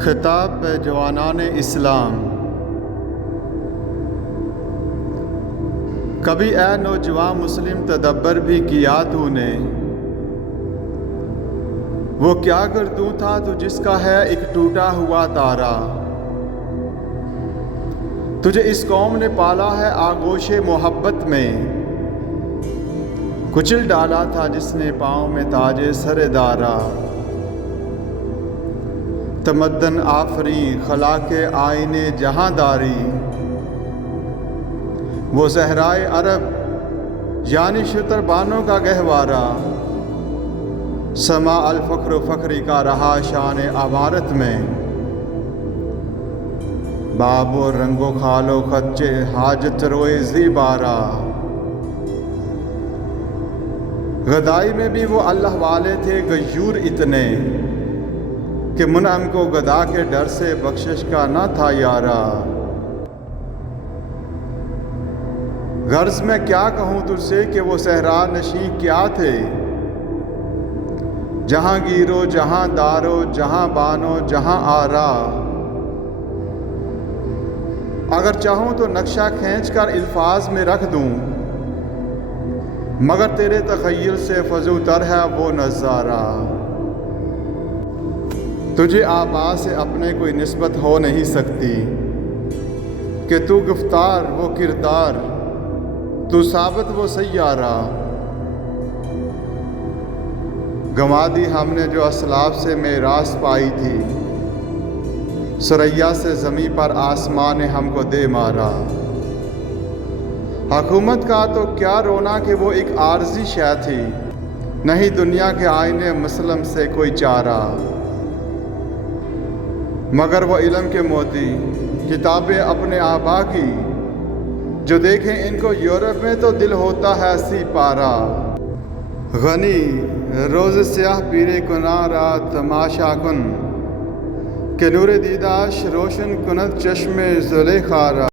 خطاب جوانان اسلام۔ کبھی اے نوجوان مسلم تدبر بھی کیا تو نے، وہ کیا گردوں تھا تو جس کا ہے ایک ٹوٹا ہوا تارا۔ تجھے اس قوم نے پالا ہے آغوش محبت میں، کچل ڈالا تھا جس نے پاؤں میں تاج سر دارا۔ تمدن آفری خلا کے آئینے جہاں داری، وہ صحرائے عرب یعنی شتر بانوں کا گہوارہ۔ سما الفخر فخری کا رہا شان عمارت میں، باب و رنگ و خال و خط حاجت روئے زیبارہ۔ غدائی میں بھی وہ اللہ والے تھے غیور اتنے، کہ منعم کو گدا کے ڈر سے بخشش کا نہ تھا یارا۔ غرض میں کیا کہوں تجھ سے کہ وہ صحرا نشیں کیا تھے، جہاں گیرو جہاں دارو جہاں بانو جہاں آرا۔ اگر چاہوں تو نقشہ کھینچ کر الفاظ میں رکھ دوں، مگر تیرے تخیل سے فزو تر ہے وہ نظارہ۔ تجھے آبا سے اپنے کوئی نسبت ہو نہیں سکتی، کہ تو گفتار وہ کردار، تو ثابت وہ سیارہ۔ گنوا دی ہم نے جو اسلاف سے میراث پائی تھی، ثریا سے زمیں پر آسمان نے ہم کو دے مارا۔ حکومت کا تو کیا رونا کہ وہ ایک عارضی شے تھی، نہیں دنیا کے آئینے مسلم سے کوئی چارہ۔ مگر وہ علم کے موتی کتابیں اپنے آبا کی، جو دیکھیں ان کو یورپ میں تو دل ہوتا ہے سی پارا۔ غنی روز سیاہ پیرے کنارا تماشا کن، کہ نور دیداش روشن کند چشم زلیخا را۔